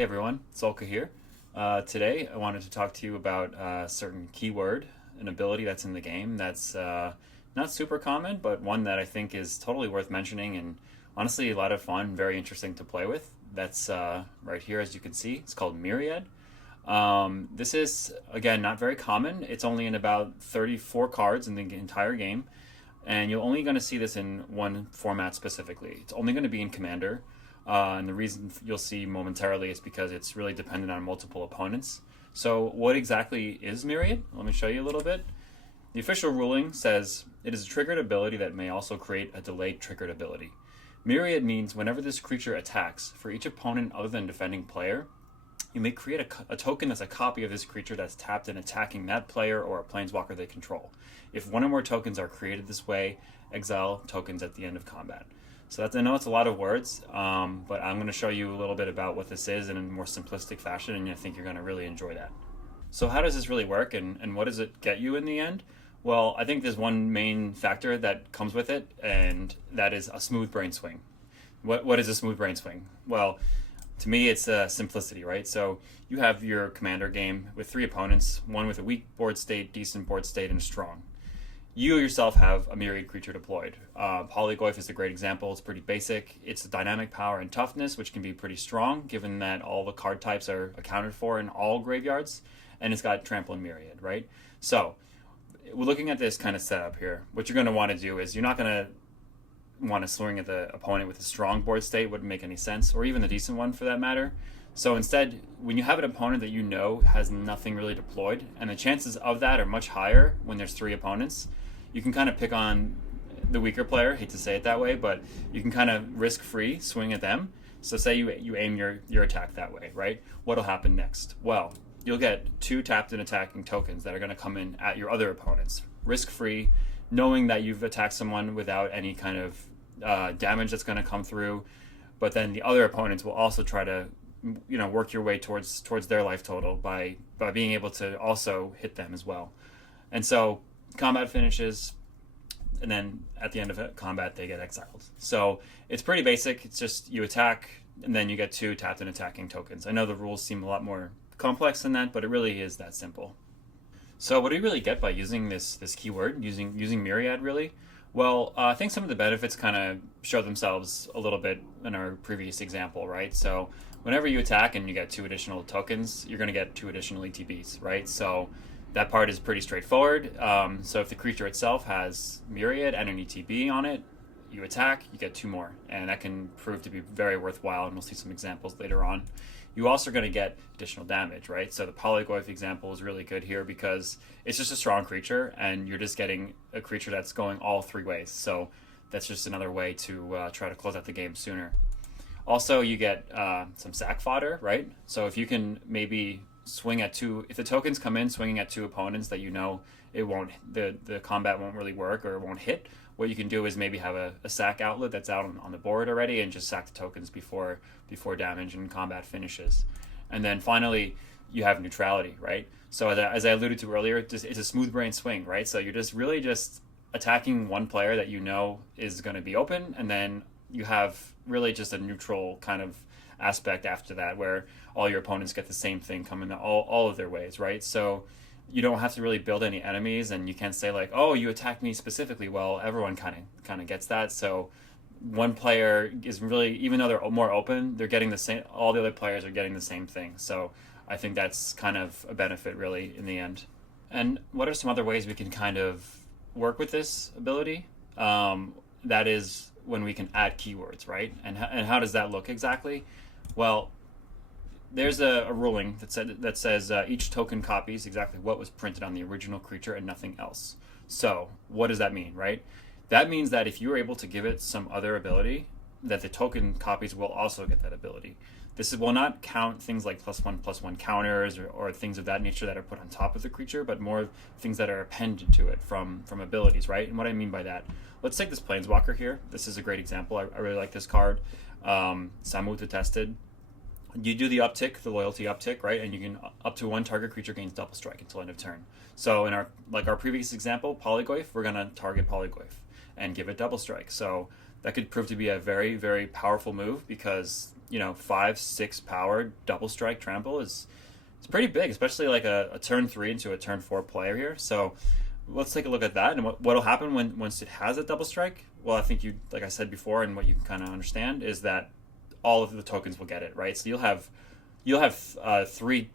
Hey everyone, Solka here. Today I wanted to talk to you about a certain keyword, an ability that's in the game that's not super common, but one that I think is totally worth mentioning and honestly a lot of fun, very interesting to play with. That's right here, as you can see. It's called Myriad. This is, again, not very common. It's only in about 34 cards in the entire game, and you're only going to see this in one format specifically. It's only going to be in Commander. And the reason you'll see momentarily is because it's really dependent on multiple opponents. So, what exactly is Myriad? Let me show you a little bit. The official ruling says it is a triggered ability that may also create a delayed triggered ability. Myriad means whenever this creature attacks, for each opponent other than defending player, you may create a token that's a copy of this creature that's tapped and attacking that player or a planeswalker they control. If one or more tokens are created this way, exile tokens at the end of combat. So that's, I know it's a lot of words, but I'm going to show you a little bit about what this is in a more simplistic fashion, and I think you're going to really enjoy that. So how does this really work, and what does it get you in the end? Well, I think there's one main factor that comes with it, and that is a smooth brain swing. What is a smooth brain swing? Well, to me, it's simplicity, right? So you have your commander game with three opponents, one with a weak board state, decent board state, and a strong. You yourself have a Myriad creature deployed. Polygoyf is a great example. It's pretty basic. It's a dynamic power and toughness, which can be pretty strong given that all the card types are accounted for in all graveyards, and it's got trample and Myriad, right? So we're looking at this kind of setup here. What you're going to want to do is you're not going to want to swing at the opponent with a strong board state, wouldn't make any sense, or even a decent one for that matter. So instead, when you have an opponent that you know has nothing really deployed, and the chances of that are much higher when there's three opponents, you can kind of pick on the weaker player. Hate to say it that way, but you can kind of risk-free swing at them. So say you aim your attack that way, right? What'll happen next? Well, you'll get two tapped and attacking tokens that are going to come in at your other opponents, risk-free, knowing that you've attacked someone without any kind of damage that's going to come through. But then the other opponents will also try to work your way towards their life total by being able to also hit them as well. And so combat finishes, and then at the end of combat they get exiled. So it's pretty basic. It's just you attack and then you get two tapped and attacking tokens. I know the rules seem a lot more complex than that, but it really is that simple. So what do you really get by using this keyword, using Myriad really? Well, I think some of the benefits kind of show themselves a little bit in our previous example, right? So whenever you attack and you get two additional tokens, you're going to get two additional ETBs, right? So that part is pretty straightforward. So if the creature itself has Myriad and an ETB on it, you attack, you get two more, and that can prove to be very worthwhile, and we'll see some examples later on. You also are going to get additional damage, right? So the Polygoyf example is really good here because it's just a strong creature, and you're just getting a creature that's going all three ways. So that's just another way to try to close out the game sooner. Also, you get some sack fodder, right? So if you can maybe swing at two, if the tokens come in swinging at two opponents that you know it won't, the combat won't really work or it won't hit, what you can do is maybe have a sack outlet that's out on the board already and just sack the tokens before damage and combat finishes. And then finally, you have neutrality, right? So as I alluded to earlier, it's a smooth brain swing, right? So you're just really just attacking one player that you know is going to be open, and then you have really just a neutral kind of aspect after that where all your opponents get the same thing coming all of their ways, right? So you don't have to really build any enemies, and you can't say like, oh, you attacked me specifically. Well, everyone kind of gets that. So one player is really, even though they're more open, they're getting the same, all the other players are getting the same thing. So I think that's kind of a benefit really in the end. And what are some other ways we can kind of work with this ability? That is when we can add keywords, right? And how does that look exactly? Well, there's a ruling that says each token copies exactly what was printed on the original creature and nothing else. So what does that mean, right? That means that if you're able to give it some other ability, that the token copies will also get that ability. Will not count things like +1/+1 counters or things of that nature that are put on top of the creature, but more things that are appended to it from abilities, right? And what I mean by that, let's take this Planeswalker here. This is a great example. I really like this card. Samut Attested. You do the uptick, the loyalty uptick, right? And you can up to one target creature gains double strike until end of turn. So in our previous example, Polygoyf, we're gonna target Polygoyf and give it double strike. So that could prove to be a very, very powerful move because 5-6 power double strike trample is it's pretty big, especially like a turn 3 into a turn 4 player here. So let's take a look at that and what'll happen once it has a double strike. Well, I think like I said before, and what you can kind of understand is that all of the tokens will get it, right? So you'll have three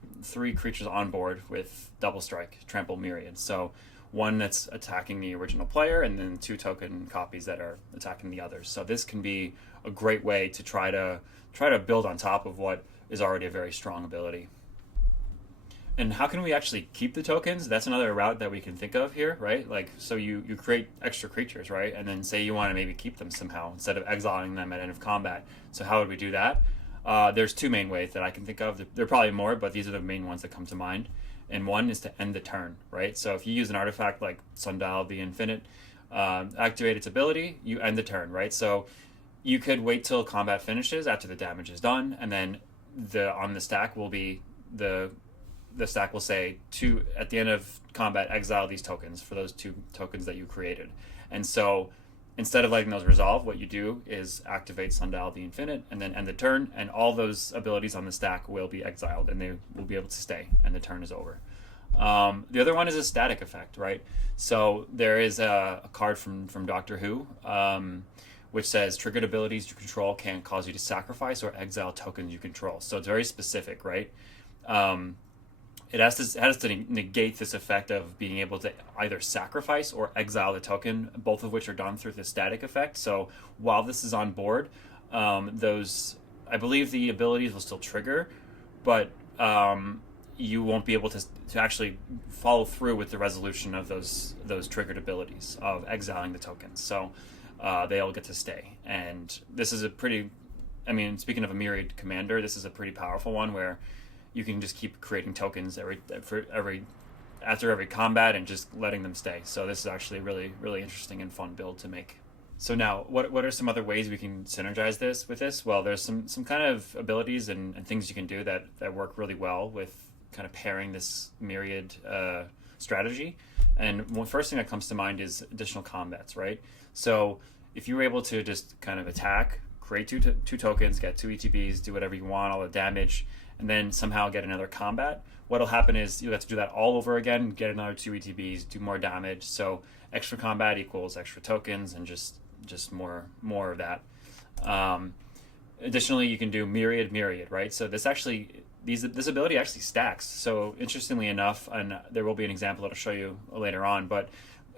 creatures on board with double strike, trample, Myriad. So one that's attacking the original player, and then 2 token copies that are attacking the others. So this can be a great way to try to build on top of what is already a very strong ability. And how can we actually keep the tokens? That's another route that we can think of here, right? Like, so you create extra creatures, right? And then say you want to maybe keep them somehow instead of exiling them at end of combat. So how would we do that? There's 2 main ways that I can think of. There are probably more, but these are the main ones that come to mind. And one is to end the turn, right? So if you use an artifact like Sundial the Infinite, activate its ability, you end the turn, right? So you could wait till combat finishes after the damage is done, and then on the stack will be the stack will say at the end of combat, exile these tokens for those 2 tokens that you created. And so instead of letting those resolve, what you do is activate Sundial the Infinite and then end the turn, and all those abilities on the stack will be exiled and they will be able to stay, and the turn is over. The other one is a static effect, right? So there is a card from Doctor Who, which says triggered abilities you control can cause you to sacrifice or exile tokens you control. So it's very specific, right? It has to negate this effect of being able to either sacrifice or exile the token, both of which are done through the static effect. So while this is on board, I believe the abilities will still trigger, but you won't be able to actually follow through with the resolution of those triggered abilities of exiling the tokens. So they all get to stay. And this is speaking of a Myriad commander, this is a pretty powerful one where you can just keep creating tokens after every combat and just letting them stay. So this is actually a really, really interesting and fun build to make. So now, what are some other ways we can synergize this with this? Well, there's some kind of abilities and things you can do that work really well with kind of pairing this Myriad strategy. And one first thing that comes to mind is additional combats, right? So if you were able to just kind of attack, create two tokens, get 2 ETBs, do whatever you want, all the damage, and then somehow get another combat, what'll happen is you'll have to do that all over again, get another 2 ETBs, do more damage. So extra combat equals extra tokens, and just more of that. Additionally, you can do Myriad, right? So this ability actually stacks. So interestingly enough, and there will be an example that I'll show you later on, but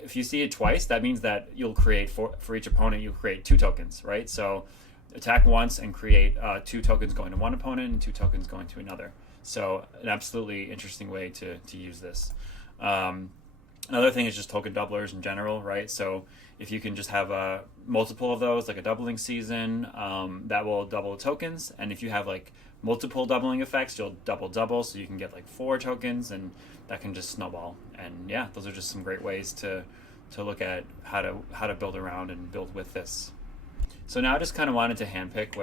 if you see it twice, that means that you'll create for each opponent, you'll create 2 tokens, right? So attack once and create 2 tokens going to one opponent and 2 tokens going to another. So an absolutely interesting way to use this. Another thing is just token doublers in general, right? So if you can just have multiple of those, like a doubling season, that will double tokens. And if you have like multiple doubling effects, you'll double, so you can get like 4 tokens, and that can just snowball. And yeah, those are just some great ways to look at how to build around and build with this. So now I just kind of wanted to handpick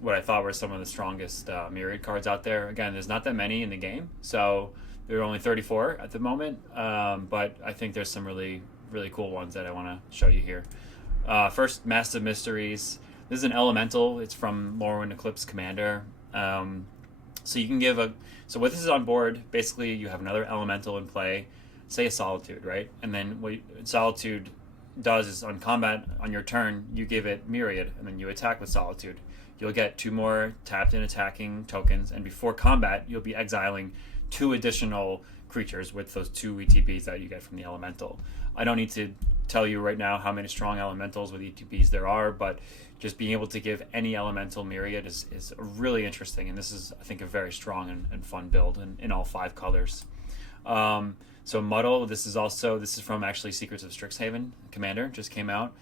what I thought were some of the strongest Myriad cards out there. Again, there's not that many in the game, so there are only 34 at the moment, but I think there's some really, really cool ones that I want to show you here. First, Massive Mysteries. This is an elemental. It's from Morrowind Eclipse Commander. So you can so what this is on board, basically you have another elemental in play, say a Solitude, right? And then what Solitude does is on combat, on your turn, you give it Myriad, and then you attack with Solitude. You'll get 2 more tapped and attacking tokens, and before combat, you'll be exiling 2 additional creatures with those 2 ETBs that you get from the elemental. I don't need to tell you right now how many strong elementals with ETBs there are, but just being able to give any elemental Myriad is really interesting, and this is, I think, a very strong and fun build in all 5 colors. So Muddle, this is from actually Secrets of Strixhaven Commander, just came out.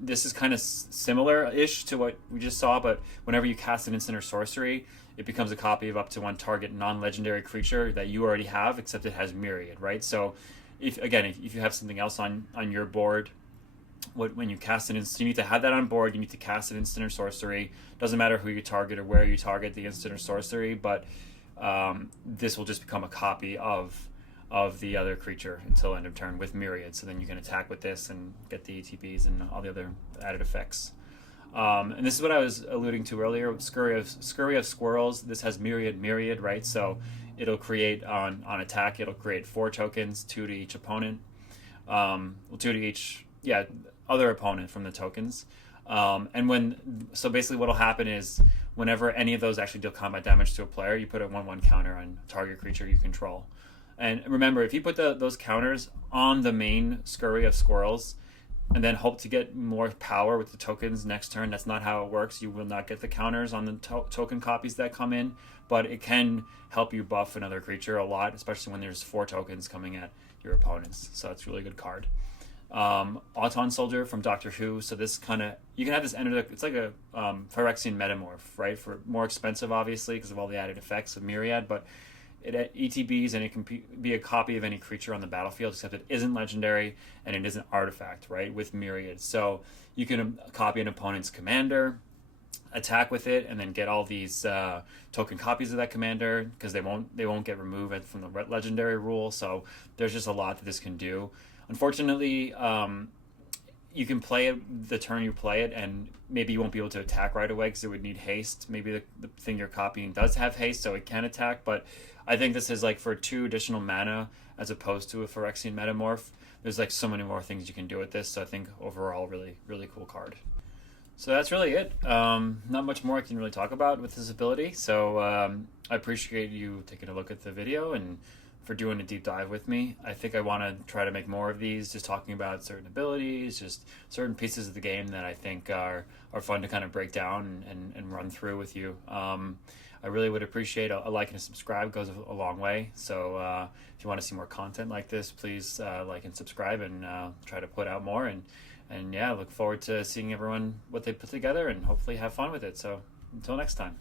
This is kind of similar-ish to what we just saw, but whenever you cast an instant or sorcery, it becomes a copy of up to 1 target non-legendary creature that you already have, except it has Myriad, right? So if you have something else on your board, when you cast an instant, you need to have that on board. You need to cast an instant or sorcery. Doesn't matter who you target or where you target the instant or sorcery, but this will just become a copy of the other creature until end of turn with Myriad. So then you can attack with this and get the ETBs and all the other added effects. And this is what I was alluding to earlier. Scurry of Squirrels. This has Myriad, right? So it'll create on attack. It'll create 4 tokens, 2 to each opponent. 2 to each, yeah, other opponent from the tokens. So basically what'll happen is whenever any of those actually deal combat damage to a player, you put a 1/1 counter on target creature you control. And remember, if you put those counters on the main Scurry of Squirrels, and then hope to get more power with the tokens next turn, that's not how it works. You will not get the counters on the token copies that come in, but it can help you buff another creature a lot, especially when there's 4 tokens coming at your opponents. So it's a really good card. Auton Soldier from Doctor Who. So this kind of, you can have this enter, it's like a Phyrexian Metamorph, right? For more expensive, obviously, because of all the added effects of Myriad, but it ETBs and it can be a copy of any creature on the battlefield, except it isn't legendary and it isn't artifact, right? With Myriad. So you can copy an opponent's commander, attack with it, and then get all these token copies of that commander, because they won't get removed from the legendary rule. So there's just a lot that this can do. Unfortunately, you can play it the turn you play it, and maybe you won't be able to attack right away because it would need haste. Maybe the thing you're copying does have haste, so it can attack. But I think this is like for 2 additional mana as opposed to a Phyrexian Metamorph. There's like so many more things you can do with this. So I think overall, really, really cool card. So that's really it. Not much more I can really talk about with this ability. So I appreciate you taking a look at the video and for doing a deep dive with me. I think I want to try to make more of these, just talking about certain abilities, just certain pieces of the game that I think are fun to kind of break down and run through with you. I really would appreciate a like and a subscribe. It goes a long way. So if you want to see more content like this, please like and subscribe, and try to put out more. And yeah, look forward to seeing everyone, what they put together, and hopefully have fun with it. So until next time.